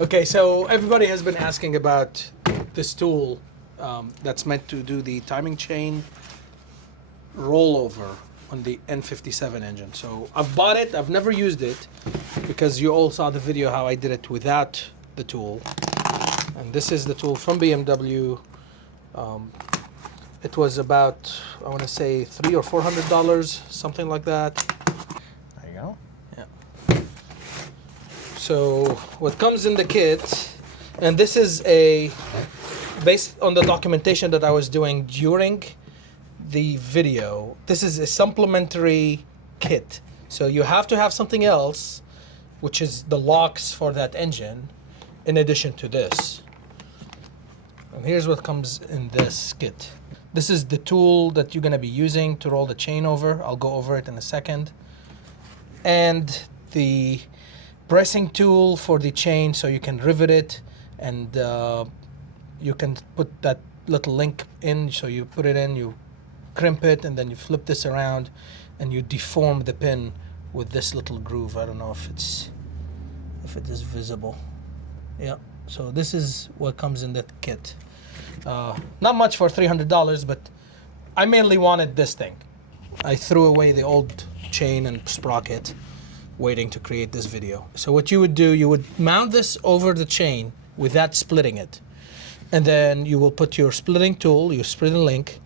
Okay, so everybody has been asking about this tool that's meant to do the timing chain rollover on the N57 engine. So I've bought it, I've never used it because you all saw the video how I did it without the tool. And this is the tool from BMW. It was about, I want to say $300 or $400, something like that. There you go. Yeah. So what comes in the kit, and this is based on the documentation that I was doing during the video, this is a supplementary kit. So you have to have something else, which is the locks for that engine, in addition to this. And here's what comes in this kit. This is the tool that you're going to be using to roll the chain over. I'll go over it in a second. And the pressing tool for the chain so you can rivet it, and you can put that little link in. So you put it in, you crimp it, and then you flip this around and you deform the pin with this little groove. I don't know if it is visible. Yeah, so this is what comes in that kit. Not much for $300, but I mainly wanted this thing. I threw away the old chain and sprocket waiting to create this video. So what you would do, you would mount this over the chain without splitting it. And then you will put your splitting tool, your splitting link.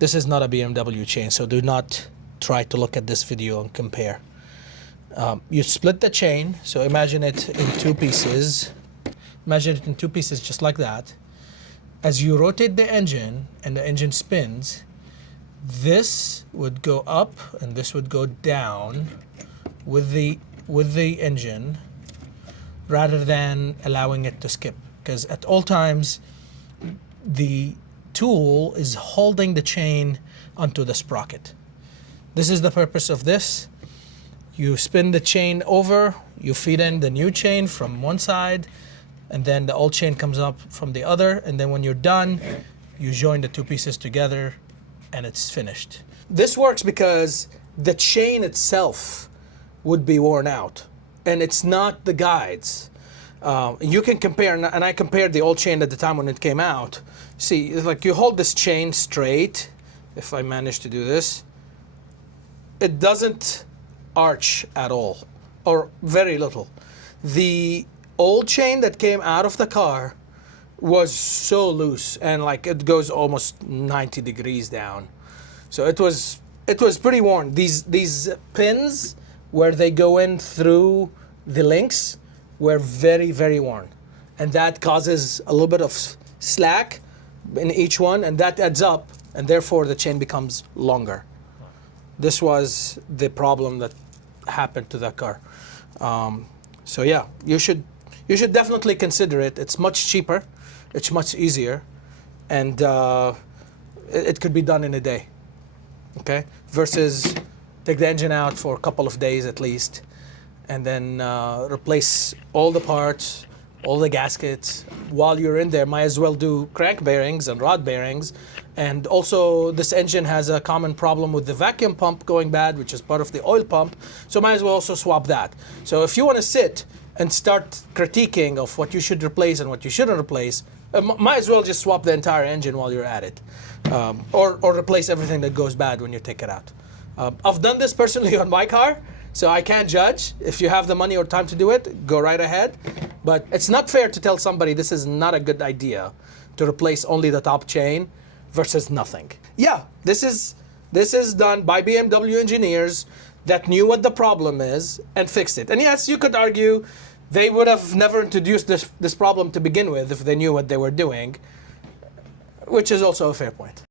This is not a BMW chain, so do not try to look at this video and compare. You split the chain, so imagine it in two pieces. Imagine it in two pieces just like that. As you rotate the engine and the engine spins, this would go up and this would go down with the engine, rather than allowing it to skip. Because at all times, the tool is holding the chain onto the sprocket. This is the purpose of this. You spin the chain over, you feed in the new chain from one side, and then the old chain comes up from the other, and then when you're done, you join the two pieces together and it's finished. This works because the chain itself would be worn out, and it's not the guides. You can compare, and I compared the old chain at the time when it came out. See, it's like you hold this chain straight, if I manage to do this, it doesn't arch at all, or very little. The old chain that came out of the car was so loose, and like it goes almost 90 degrees down. So it was pretty worn. These pins where they go in through the links were very, very worn, and that causes a little bit of slack in each one, and that adds up, and therefore the chain becomes longer. This was the problem that happened to that car. So yeah, you should definitely consider it. It's much cheaper, it's much easier, and it could be done in a day, okay? Versus take the engine out for a couple of days at least, and then replace all the parts, all the gaskets. While you're in there, might as well do crank bearings and rod bearings. And also, this engine has a common problem with the vacuum pump going bad, which is part of the oil pump, so might as well also swap that. So if you want to sit and start critiquing of what you should replace and what you shouldn't replace, might as well just swap the entire engine while you're at it, or replace everything that goes bad when you take it out. I've done this personally on my car, so I can't judge. If you have the money or time to do it, go right ahead. But it's not fair to tell somebody this is not a good idea to replace only the top chain versus nothing. Yeah, this is done by BMW engineers that knew what the problem is and fixed it. And yes, you could argue they would have never introduced this problem to begin with if they knew what they were doing, which is also a fair point.